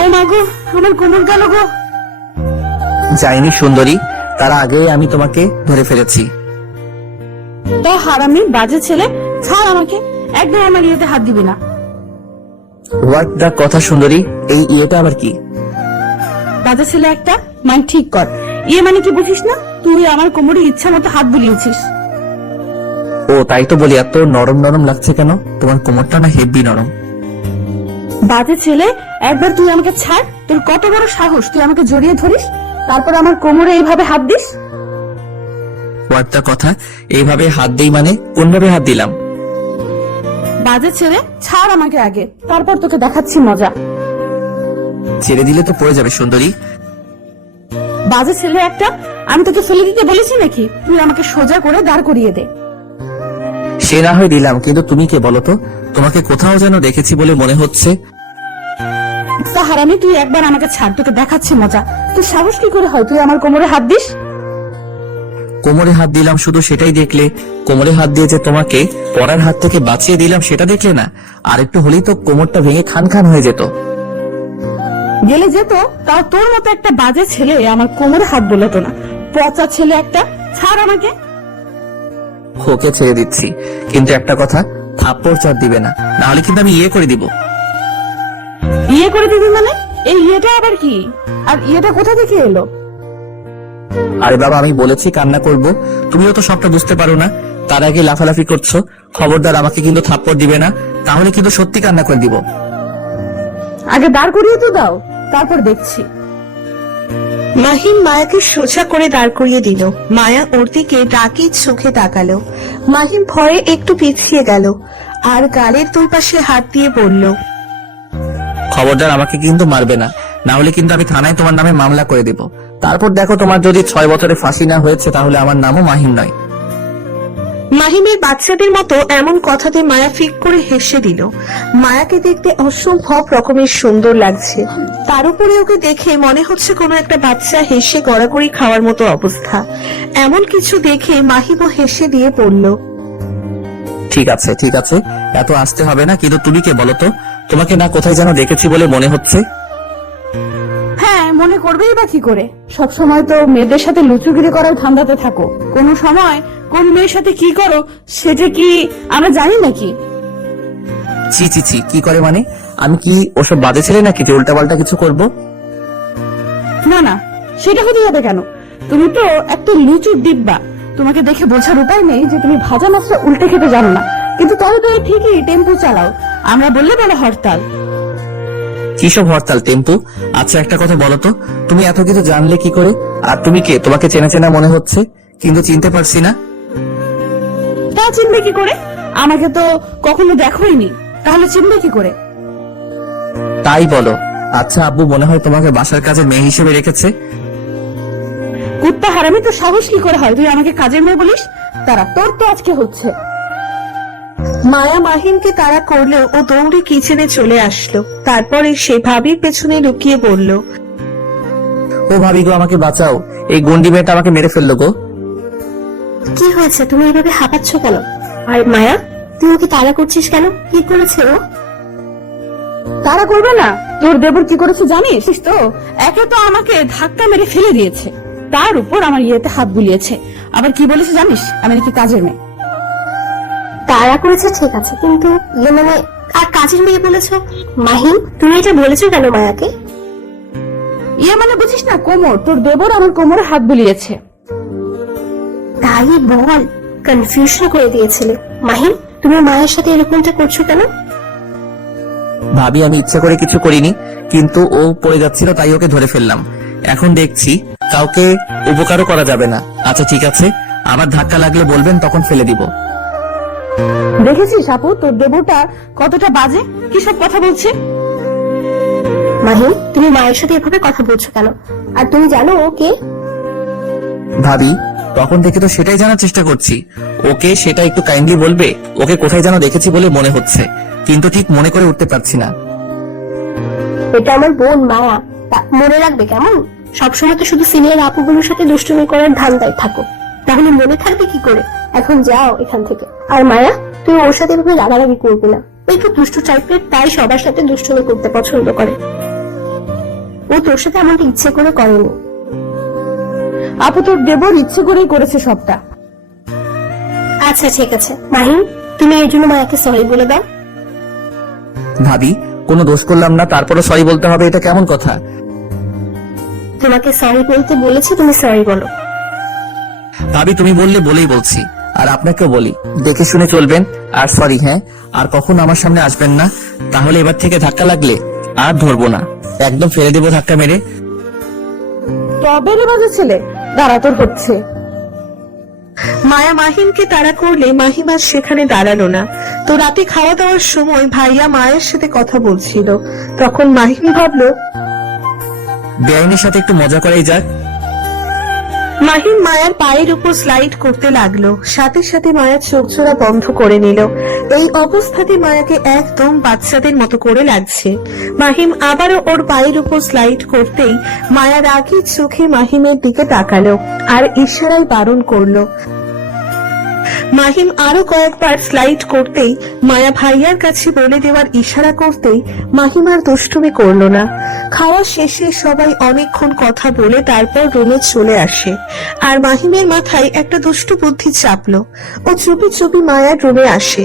ও মা গো, আমার কোমর গেল গো। যাইনি সুন্দরী, তার আগেই আমি তোমাকে ধরে ফেলেছি। তা হারামি বাজে ছেলে, ছাড় আমাকে, একদম আমার ইয়েতে হাত দিবি না। হোয়াট দা কথা সুন্দরী, এই ইয়েটা আবার কি? বাজে ছেলে একটা, মান ঠিক কর। ইয়ে মানে কি বুঝিস না? তুই আমার কোমরে ইচ্ছা মতো হাত বুলিয়েছিস। ও তাই তো বলি, এত নরম নরম লাগছে কেন? তোমার কোমরটা না হেভি নরম। বাজে ছেলে, একবার তুই আমাকে ছাড়। তোর কত বড় সাহস, তুই আমাকে জড়িয়ে ধরিস, তারপর আমার কোমরে এইভাবে হাত দিস। হোয়াট দা কথা, এইভাবে হাত দেই মানে কোনভাবে হাত দিলাম? বাজে ছেলে, ছাড় আমাকে আগে, তারপর তোকে দেখাচ্ছি মজা। ছেড়ে দিলে তো পড়ে যাবে সুন্দরী। বাজে ছেলে একটা, আমি তোকে ফেলে দিতে বলেছি নাকি? তুই আমাকে সোজা করে দাঁড় করিয়ে দে। সে না হয় দিলাম, কিন্তু তুমি কে বলো তো? তোমাকে কোথাও যেন দেখেছি বলে মনে হচ্ছে। তা হারামি, তুই একবার আমাকে ছাড়, তোকে দেখাচ্ছি মজা। তুই সাহস কি করে হয় তুই আমার কোমরে হাত দিস? কোমরে হাত দিলাম শুধু সেটাই দেখলে? কোমরে হাত দিয়ে যে তোমাকে পড়ার হাত থেকে বাঁচিয়ে দিলাম সেটা দেখলে না? আর একটু হলেই তো কোমরটা ভেঙে খান খান হয়ে যেত। গেলে যেত, তাও তোর মতো একটা বাজে ছেলে আমার কোমরে হাত বোলাতো না। পচা ছেলে একটা, ছাড় আমাকে। ওকে ছেড়ে দিচ্ছি, কিন্তু একটা কথা, থাপ্পড় চার দিবে না, না হলে কিন্তু আমি ইয়ে করে দিব। ইয়ে করে দিবি মানে? এই ইয়েটা আবার কি? আর ইয়েটা কোথা থেকে এলো? আরে বাবা, আমি বলেছি কান্না করব, তুমিও তো সবটা বুঝতে পারো না, তার আগে লাফালাফি করছো। খবরদার আমাকে কিন্তু থাপ্পড় দিবে না, তাহলে কিন্তু সত্যি কান্না করে দিব। আগে দাঁড় করিয়ে তো দাও, তারপর দেখছি। মাহিম মায়াকে সোজা করে দাঁড় করিয়ে দিল। মায়া ওর দিকে ডাকি চোখে তাকালো। মাহিম ভয়ে একটু পিছিয়ে গেল আর গালের দুই পাশে হাত দিয়ে বলল, খবরদার আমাকে কিন্তু মারবে না, না হলে কিন্তু আমি থানায় তোমার নামে মামলা করে দেব। তারপর দেখো, তোমার যদি 6 বছরে ফাঁসি না হয়েছে তাহলে আমার নামও মাহিম নয়। মাহিমের বাচ্চাদের মতো এমন কথাতে মায়া ফিক করে হেসে দিল। মায়াকে দেখতে অসম্ভব রকমের সুন্দর লাগছে, তার উপরে ওকে দেখে মনে হচ্ছে কোনো একটা বাচ্চা হেসে গড়াগড়ি খাওয়ার মতো অবস্থা। এমন কিছু দেখে মাহিমও হেসে দিয়ে পড়ল, ঠিক আছে ঠিক আছে, এত আসতে হবে না, কিন্তু তুমি কে বলো তো? তোমাকে না কোথায় যেন দেখেছি বলে মনে হচ্ছে। হ্যাঁ, মনে করবেই বা কি করে? সব সময় তো মেয়েদের সাথে লুচুগিরি করার ধান্দাতে থাকো। কোন সময় কোন মেয়ের সাথে কি করো সেটা কি আমরা জানি নাকি? ছি ছি ছি, কি করে মানে? আমি কি ওসব বাজে ছেলে নাকি যে উল্টাপাল্টা কিছু করব? না না, সেটা হতে যাবে কেন? তুমি তো একটা লিচুর ডিব্বা। তোমাকে দেখে বোঝার উপায় নেই যে তুমি ভাজা মাছটা উল্টে খেতে জানো না, কিন্তু তবে তুমি ঠিকই টেম্পু চালাও। আমরা বললে বলে হরতাল। কিসব হরতাল, টেম্পু? আচ্ছা একটা কথা বলো তো, তুমি এত কিছু জানলে কি করে? আর তুমি কে? তোমাকে চেনা চেনা মনে হচ্ছে, কিন্তু চিনতে পারছি না। তা চিনবে কি করে? আমাকে তো কখনো দেখোইনি, তাহলে চিনবে কি করে? তাই বলো? আচ্ছা আব্বু মনে হয় তোমাকে বাসার কাজের মেয়ে হিসেবে রেখেছে। কুত্তা হারামি, তো সাহস কি করে হয় তুই আমাকে কাজের মেয়ে বলিস? তারা তোর তো আজকে হচ্ছে। মায়া মাহিমকে তাড়া করলেও ও দৌড়ে কিচেনে চলে আসলো। তারপরে সে ভাবির পেছনে লুকিয়ে বলল, ও ভাবি গো, আমাকে বাঁচাও, এই গন্ডি মেয়েটা আমাকে মেরে ফেললো গো। কি হয়েছে? তুমি এভাবে হাঁপাচ্ছ কেন? আর মায়া, তুই ওকে তাড়া করছিস কেন? কি করেছে ও? তারা করবে না? তোর দেবর কি করেছে জানিস তো? একে তো আমাকে ধাক্কা মেরে ফেলে দিয়েছে, তার উপর আমার ইয়েতে হাত বুলিয়েছে। আবার কি বলেছে জানিস? আমি নাকি কাজের মেয়ে। তাড়া করেছে ঠিক আছে, কিন্তু মানে আর কাজের মেয়ে বলেছো? মাহিম, তুমি এটা বলেছো কেন মায়াকে? ইয়ে মানে বুঝিস না, কোমর, তোর দেবর আমার কোমরে হাত বুলিয়েছে। তাই বল, কনফিউশন করে দিয়েছিলে। মাহিম, তুমি মায়ের সাথে এরকমটা করছো কেন? ভাবি আমি ইচ্ছা করে কিছু করিনি, কিন্তু ও পড়ে যাচ্ছিল তাই ওকে ধরে ফেললাম। এখন দেখছি কাউকে উপকারও করা যাবে না। আচ্ছা ঠিক আছে, আবার ধাক্কা লাগলে বলবেন, তখন ফেলে দিব। দেখেছিস আপু, তোর দেবরটা কতটা বাজে, কি সব কথা বলছে। মাহিম, তুমি মায়ের সাথে এভাবে কথা বলছো কেন? আর তুমি জানো ও কে? ভাবি তখন থেকে তো সেটাই জানার চেষ্টা করছি। ওকে সেটা একটু কাইন্ডলি বলবে? ওকে কোথায় যেন দেখেছি বলে মনে হচ্ছে, কিন্তু ঠিক মনে করে উঠতে পারছি না। এটা আমার বোন মায়া, মনে রাখবে কেমন? সবসময় তো শুধু সিনিয়র আপুগুলোর সাথে দুষ্টুমি করার ধান্দায় থাকো, তাহলে মনে থাকবে কি করে? এখন যাও এখান থেকে। আর মায়া, তুই ওর সাথে এভাবে রাগারাগি করবি না। ও একটু দুষ্টু টাইপের, তাই সবার সাথে দুষ্টুমি করতে পছন্দ করে। ও তোর সাথে এমনটা ইচ্ছে করে করেনি। আপু তোর দেবর ইচ্ছে করেই করেছে সবটা। আচ্ছা ঠিক আছে মাহিম, তুমি এর জন্য মায়াকে সরি বলে দাও। ভাবি কোনো দোষ করলাম না, তারপরে সরি বলতে হবে, এটা কেমন কথা? তোমাকে সরি বলতে বলেছি, তুমি সরি বলো। ভাবি তুমি বললে বলেই বলছি, আর আপনাকেও বলি দেখে শুনে চলবেন। আর সরি, হ্যাঁ আর কখনো আমার সামনে আসবেন না, তাহলে এবার থেকে ধাক্কা লাগলে আর ধরবো না, একদম ফেলে দেবো ধাক্কা মেরে। তবে রে বাজে ছেলে, দাঁড়া তোর হচ্ছে। মায়া মাহিমকে তাড়া করলে মাহিম আর সেখানে দাঁড়ালো না। তো রাতে খাওয়া দাওয়ার সময় ভাইয়া মায়ের সাথে কথা বলছিল, তখন মাহিম ভাবলো বেআইনের সাথে একটু মজা করাই যাক। মাহিম মায়ার পায়ের উপর স্লাইড করতে লাগলো, সাথে সাথে মায়ার চোখ জোড়া বন্ধ করে নিল। এই অবস্থাতে মায়াকে একদম বাচ্চাদের মতো করে লাগছে। মাহিম আবারও ওর পায়ের উপর স্লাইড করতেই মায়া রাগী চোখে মাহিমের দিকে তাকালো আর ইশারায় বারণ করলো। মাহিম আরো কয়েকবার স্লাইড করতেই মায়া ভাইয়ার কাছে বলে দেওয়ার ইশারা করতেই মাহিম আর দুষ্টুমি করলো না। খাওয়া শেষে সবাই অনেকক্ষণ কথা বলে তারপর রুমে চলে আসে। আর মাহিমের মাথায় একটা দুষ্টু বুদ্ধি চাপলো। ও চুপি চুপি মায়ার রুমে আসে।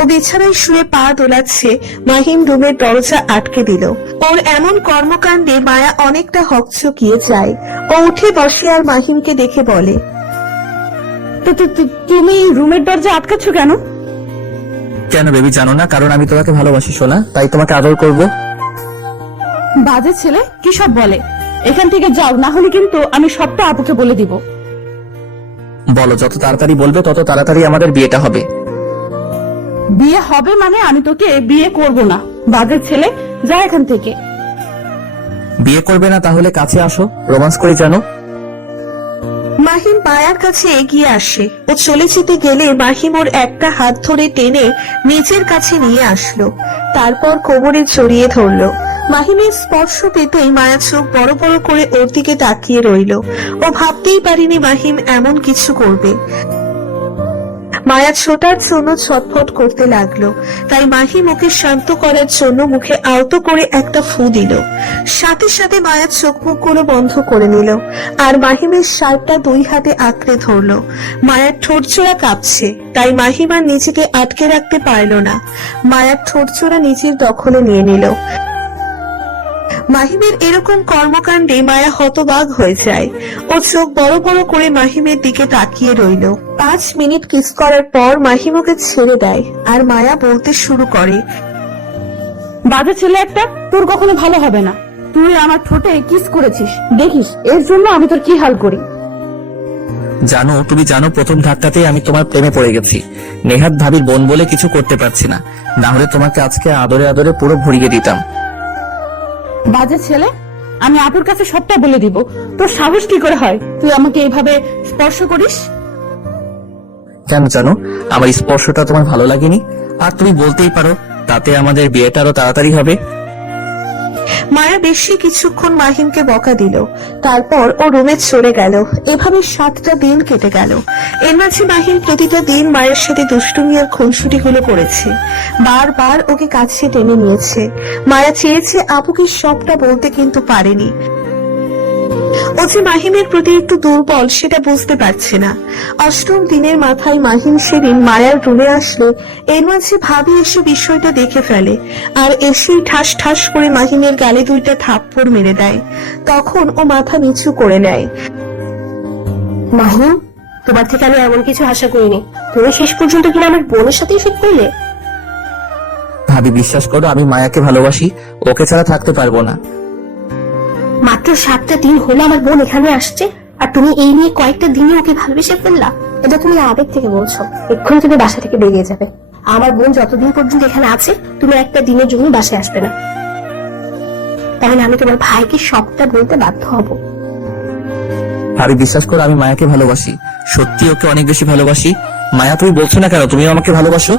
ও বিছানায় শুয়ে পা দোলাচ্ছে, মাহিম রুমের দরজা আটকে দিল। ওর এমন কর্মকাণ্ডে মায়া অনেকটা হকচকিয়ে যায়। ও উঠে বসে আর মাহিমকে দেখে বলে, তুমি রুমের দরজা আটকাচ্ছ কেন? কেন বেবি জানো না? কারণ আমি তোমাকে ভালোবাসি সোনা, তাই তোমাকে আদর করব। বাজে ছেলে কি সব বলে, এখান থেকে যাও, না হলে কিন্তু আমি সবটা আপুকে বলে দিব। বলো, যত তাড়াতাড়ি বলবে তত তাড়াতাড়ি আমাদের বিয়েটা হবে। বিয়ে হবে মানে আমি তোকে বিয়ে করব না। বাজে ছেলে, যা এখান থেকে। বিয়ে করবে না তাহলে কাছে আসো, রোমান্স করে জানো। মাহিম মায়ার কাছে এগিয়ে আসে। ও চলে যেতে গেলে মাহিম ওর একটা হাত ধরে টেনে নিজের কাছে নিয়ে আসলো, তারপর কোমরে জড়িয়ে ধরলো। মাহিমের স্পর্শ পেতেই মায়া চোখ বড় বড় করে ওর দিকে তাকিয়ে রইল। ও ভাবতেই পারিনি মাহিম এমন কিছু করবে। মায়া ছোটার জন্য ছটফট করতে লাগলো, তাই মাহিম ওকে শান্ত করার জন্য মুখে আলতো করে একটা ফু দিল। সাথে সাথে মায়া চোখ মুখগুলো বন্ধ করে নিল আর মাহিমের শার্টটা দুই হাতে আঁকড়ে ধরলো। মায়ার ঠোঁটজোড়া কাঁপছে, তাই মাহিম আর নিজেকে আটকে রাখতে পারল না। মায়ার ঠোঁটজোড়া নিজের দখলে নিয়ে নিল। মাহিমের এরকম কর্মকাণ্ডে মায়া হতবাক হয়ে যায়। ও চোখ বড় বড় করে মাহিমের দিকে তাকিয়ে রইল। 5 মিনিট কিস করার পর মাহিম ওকে ছেড়ে দেয় আর মায়া বলতে শুরু করে, বাজে ছেলে একটা, তোর কখনো ভালো হবে না। তুই আমার ঠোঁটে কিস করেছিস, দেখিস এর জন্য আমি তোর কি হাল করি। জানো, তুমি জানো প্রথম ধাক্কাতেই আমি তোমার প্রেমে পড়ে গেছি। নেহাত ভাবির বোন বলে কিছু করতে পারছি না, না হলে তোমাকে আজকে আদরে আদরে পুরো ভরিয়ে দিতাম। বাজে ছেলে, আমি আপুর কাছে সবটা বলে দিব। তোর সাহস কি করে হয় তুই আমাকে এইভাবে স্পর্শ করিস? কেন জানো, আমার স্পর্শটা তোমার ভালো লাগেনি? আর তুমি বলতেই পারো তাতে আমাদের বিয়েটা আরো তাড়াতাড়ি হবে। মায়া বেশি কিছুক্ষণ মাহিমকে বকা দিল, তারপর ও রুমে চলে গেল। এভাবে 7টা দিন কেটে গেল। এর মাঝে মাহিম প্রতিটা দিন মায়ের সাথে দুষ্টুমি আর খুনসুটি গুলো করেছে। বারবার ওকে কাছে টেনে নিয়েছে। মায়া চেয়েছে আপুকে সবটা বলতে, কিন্তু পারেনি। ও যে মাহিমের প্রতি একটু দুর্বল সেটা বুঝতে পারছে না। 8ম দিনের মাথায় মাহিম সেদিন মায়ার রুমে আসলে এর মাঝে ভাবি এসে বিষয়টা দেখে ফেলে আর এসেই ঠাস ঠাস করে মাহিমের গালে 2টা থাপ্পড় মেরে দেয়। তখন ও মাথা নিচু করে নেয়। মাহিম, তোমার থেকে আমি এমন কিছু আশা করিনি। তুমি শেষ পর্যন্ত কিনা আমার বোনের সাথেই ফিট করলে। ভাবি বিশ্বাস করো, আমি মায়াকে ভালোবাসি, ওকে ছাড়া থাকতে পারবো না। মাত্র 7টা দিন হলো আমার বোন এখানে আসছে, আর তুমি এই নিয়ে কয়েকটা দিনে ওকে ভালোবেসে ফেললা। এটা তুমি আবেগ থেকে বলছো। এক্ষুনি তুমি বাসা থেকে বেরিয়ে যাবে। আমার বোন যতদিন পর্যন্ত এখানে আছে তুমি একটা দিনের জন্য বাসায় আসবে না, তাহলে আমি তোমার ভাইকে সবটা বলতে বাধ্য হব। ভাবি বিশ্বাস করো, আমি মায়াকে ভালোবাসি, সত্যি ওকে অনেক বেশি ভালোবাসি। মায়া তুমি বলছো না কেন তুমি আমাকে ভালোবাসো?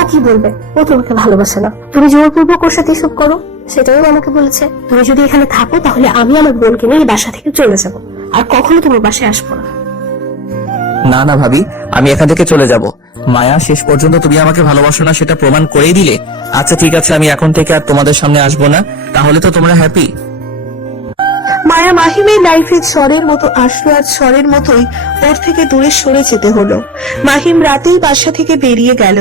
ও কি বলবে? ও তোমাকে ভালোবাসে না। তুমি জোরপূর্বক ওর সাথে এসব করো, সেটাও আমাকে বলেছে। তুমি যদি এখানে থাকো তাহলে আমি আমার বোনকে নিয়ে বাসা থেকে চলে যাব আর কখনো তোমার বাসায় আসবো না। না না ভাবি, আমি এখান থেকে চলে যাব। মায়া, শেষ পর্যন্ত তুমি আমাকে ভালোবাসো না সেটা প্রমাণ করেই দিলে। আচ্ছা ঠিক আছে, আমি এখন থেকে আর তোমাদের সামনে আসবো না। তাহলে তো তোমরা হ্যাপি? মায়া মাহিমের লাইফে ঝড়ের মতো আসলো আর ঝড়ের মতোই ওর থেকে দূরে সরে যেতে হলো। মাহিম রাতেই বাসা থেকে বেরিয়ে গেল।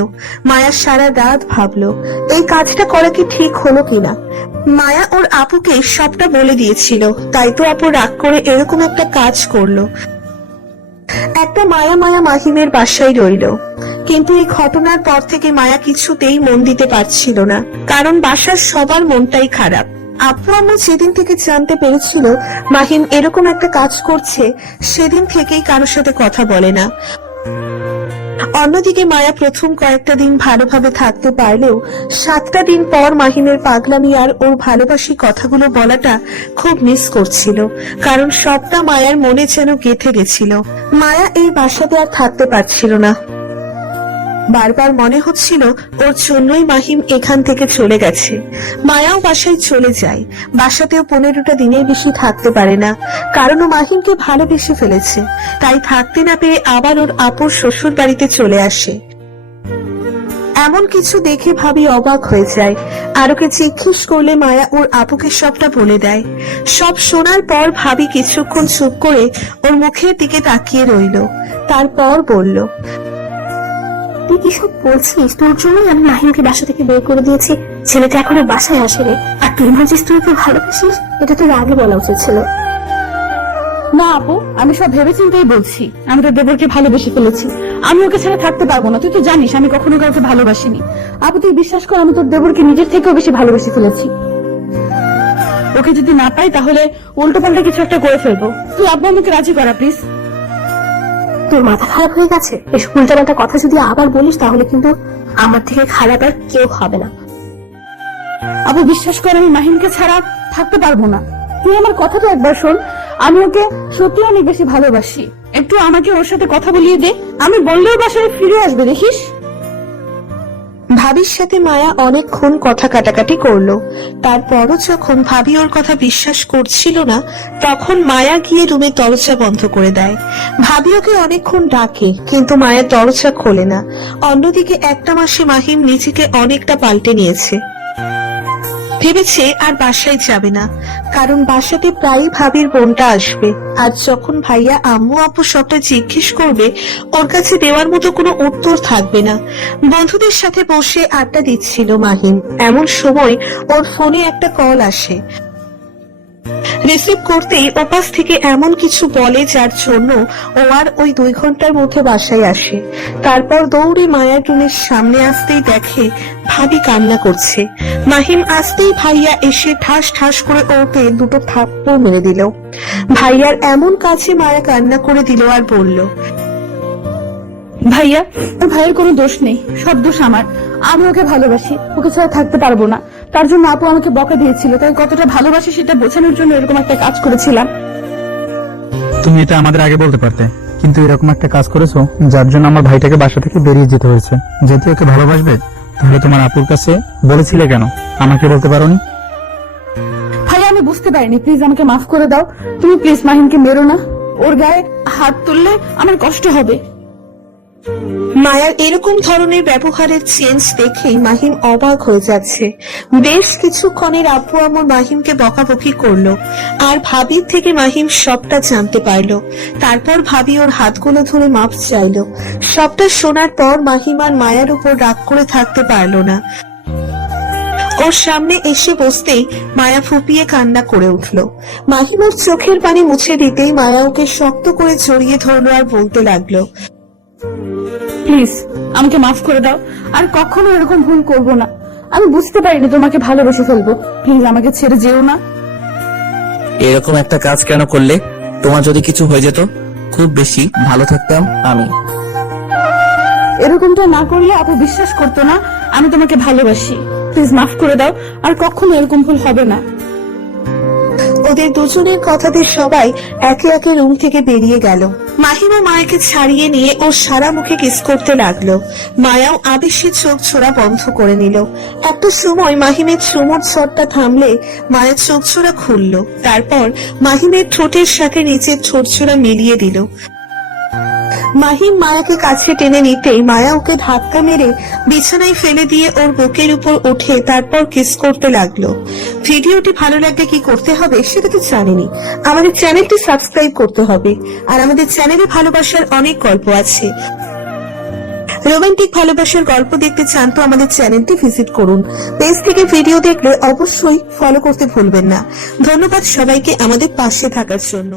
মায়া সারা রাত ভাবলো এই কাজটা করা কি ঠিক হলো কিনা। মায়া ওর আপুকে সবটা বলে দিয়েছিল, তাই তো আপু রাগ করে এরকম একটা কাজ করলো। একটা মায়া মায়া মাহিমের বাসায় রইল। কিন্তু এই ঘটনার পর থেকে মায়া কিছুতেই মন দিতে পারছিল না, কারণ বাসার সবার মনটাই খারাপ। আপু আম্মু যেদিন থেকে জানতে পেরেছিল মাহিম এরকম একটা কাজ করছে, সেদিন থেকেই কারোর সাথে কথা বলে না। অন্যদিকে মায়া প্রথম কয়েকটা দিন ভালোভাবে থাকতে পারলেও 7টা দিন পর মাহিমের পাগলামি আর ওর ভালোবাসি কথাগুলো বলাটা খুব মিস করছিল, কারণ সবটা মায়ার মনে যেন গেঁথে গেছিল। মায়া এই বাসাতে আর থাকতে পারছিল না। বারবার মনে হচ্ছিল ওর জন্যই মাহিম এখান থেকে চলে গেছে। মায়াও বাসায় চলে যায়। বাসাতেও 15টা দিনের বেশি থাকতে পারে না, কারণ ও মাহিমকে ভালোবেসে ফেলেছে। তাই থাকতে না পেরে আবার ওর আপুর শ্বশুর বাড়িতে চলে আসে। এমন কিছু দেখে ভাবি অবাক হয়ে যায়। আর ওকে জিজ্ঞেস করলে মায়া ওর আপুকে সবটা বলে দেয়। সব শোনার পর ভাবি কিছুক্ষণ চুপ করে ওর মুখের দিকে তাকিয়ে রইল। তারপর বলল, তুই কি সব বলছিস? তোর জন্যই আমি মাহিমকে বাসা থেকে বের করে দিয়েছি। ছেলেটা এখনো বাসায় আসেনি, আর তুই বলছিস তুই ওকে ভালোবাসিস? এটা তোর আগে বলা উচিত ছিল। না আপু, আমি সব ভেবেচিন্তেই বলছি। আমি তো দেবরকে ভালোবেসে ফেলেছি। আমি ওকে ছাড়া থাকতে পারবো না। তুই তো জানিস আমি কখনো কাউকে ভালোবাসিনি। আপু তুই বিশ্বাস কর, আমি তোর দেবরকে নিজের থেকেও বেশি ভালোবেসে ফেলেছি। ওকে যদি না পাই তাহলে উল্টো পাল্টা কিছু একটা করে ফেলবো। তুই আব্বু আমাকে রাজি করা প্লিজ। তোর মাথা খারাপ হয়ে গেছে? এসব উল্টাপাল্টা কথা যদি আবার বলিস তাহলে কিন্তু আমার থেকে খারাপ আর কেউ হবে না। আপু বিশ্বাস কর, আমি মাহিমকে ছাড়া থাকতে পারবো না। তুই আমার কথাটা একবার শোন। আমি ওকে সত্যি অনেক বেশি ভালোবাসি। একটু আমাকে ওর সাথে কথা বলিয়ে দে। আমি বললেও বাসায় ফিরে আসবে, দেখিস। ভাবির সাথে মায়া অনেকক্ষণ কথা কাটাকাটি করলো। তারপরও যখন ভাবি ওর কথা বিশ্বাস করছিল না, তখন মায়া গিয়ে রুমে দরজা বন্ধ করে দেয়। ভাবি ওকে অনেকক্ষণ ডাকে, কিন্তু মায়া দরজা খোলে না। অন্যদিকে একটা মাসে মাহিম নিজেকে অনেকটা পাল্টে নিয়েছে। ভেবেছে আর বাসায় যাবে না, কারণ বাসাতে প্রায় ভাবির বোনটা আসবে। আর যখন ভাইয়া আম্মু আপু সবটা জিজ্ঞেস করবে, ওর কাছে দেওয়ার মতো কোনো উত্তর থাকবে না। বন্ধুদের সাথে বসে আড্ডা দিচ্ছিল মাহিম, এমন সময় ওর ফোনে একটা কল আসে। রিসিভ করতেই ওপাশ থেকে এমন কিছু বলে যার জন্য ও আর ওই 2 ঘন্টার মধ্যে বাসায় আসে। তারপর দৌড়ে মায়ার রুমের সামনে আসতেই দেখে ভাবি কান্না করছে। মাহিম আসতেই ভাইয়া এসে ঠাস ঠাস করে ওকে 2টো থাপ্পড় মেরে দিল। ভাইয়ার এমন কাছে মায়া কান্না করে দিল আর বলল, ভাইয়া, ওর ভাইয়ের কোনো দোষ নেই, সব দোষ আমার। আমি ওকে ভালোবাসি, ওকে ছাড়া থাকতে পারবো না। তার জন্য আপু আমাকে বকা দিয়েছিল, তাই কতটা ভালোবাসি সেটা বোঝানোর জন্য এরকম একটা কাজ করেছিলাম। তুমি এটা আমাদের আগে বলতে পারতে, কিন্তু এরকম একটা কাজ করেছো যার জন্য আমার ভাইটাকে বাসা থেকে বেরিয়ে যেতে হয়েছে। যদি ওকে ভালোবাসবে তাহলে তোমার আপুর কাছে বলেছিলে কেন? আমাকে বলতে পারোনি? ভাইয়া আমি বুঝতে পারিনি, প্লিজ আমাকে মাফ করে দাও। তুমি প্লিজ মাহিমকে মেরো না। ওর গায়ে হাত তুললে আমার কষ্ট হবে। মায়ার এরকম ধরনের ব্যবহারের চেঞ্জ দেখেই মাহিম অবাক হয়ে যাচ্ছে। বেশ কিছুক্ষণের আব্বু আম্মু মাহিমকে বকাবকি করলো, আর ভাবির থেকে মাহিম সবটা জানতে পারলো। তারপর ভাবি ওর হাতগুলো ধরে মাপ চাইলো। সবটা শোনার পর মাহিম আর মায়ার উপর রাগ করে থাকতে পারলো না। ওর সামনে এসে বসতেই মায়া ফুপিয়ে কান্না করে উঠলো। মাহিম ওর চোখের পানি মুছে দিতেই মায়া ওকে শক্ত করে জড়িয়ে ধরলো আর বলতে লাগলো, প্লিজ আমাকে মাফ করে দাও, আর কখনো এরকম ভুল করবো না। আমি বুঝতে পারিনি তোমাকে ভালোবেসে ফেলবো। প্লিজ আমাকে ছেড়ে যেও না। এরকম একটা কাজ কেন করলে? তোমার যদি কিছু হয়ে যেত, খুব বেশি ভালো থাকতাম আমি। এরকমটা না করলে আপু বিশ্বাস করতো না আমি তোমাকে ভালোবাসি। প্লিজ মাফ করে দাও, আর কখনো এরকম ভুল হবে না। ওদের দুজনের কথাতে সবাই একে একে রুম থেকে বেরিয়ে গেল। মাহিমা মায়াকে ছাড়িয়ে নিয়ে ও সারা মুখে কিস করতে লাগলো। মায়াও আবেশে চোখ ছোড়া বন্ধ করে নিল। একটা সময় মাহিমের চুমুর ঝড়টা থামলে মায়া চোখ ছোড়া খুললো। তারপর মাহিমের ঠোঁটের সাথে নিচের ঠোঁট ছোড়া মিলিয়ে দিল। মাহিম মায়াকে কাছে টেনে নিতেই মায়া ওকে ধাক্কা মেরে বিছানায় ফেলে দিয়ে ওর বুকের উপর উঠে তারপর কিস করতে লাগলো। ভিডিওটি ভালো লাগলে কি করতে হবে সেটা তো জানেনি। আমাদের চ্যানেলটি সাবস্ক্রাইব করতে হবে। আর আমাদের চ্যানেলে ভালোবাসার অনেক গল্প আছে। রোমান্টিক ভালোবাসার গল্প দেখতে চান তো আমাদের চ্যানেলটি ভিজিট করুন। পেজ থেকে ভিডিও দেখলে অবশ্যই ফলো করতে ভুলবেন না। ধন্যবাদ সবাইকে আমাদের পাশে থাকার জন্য।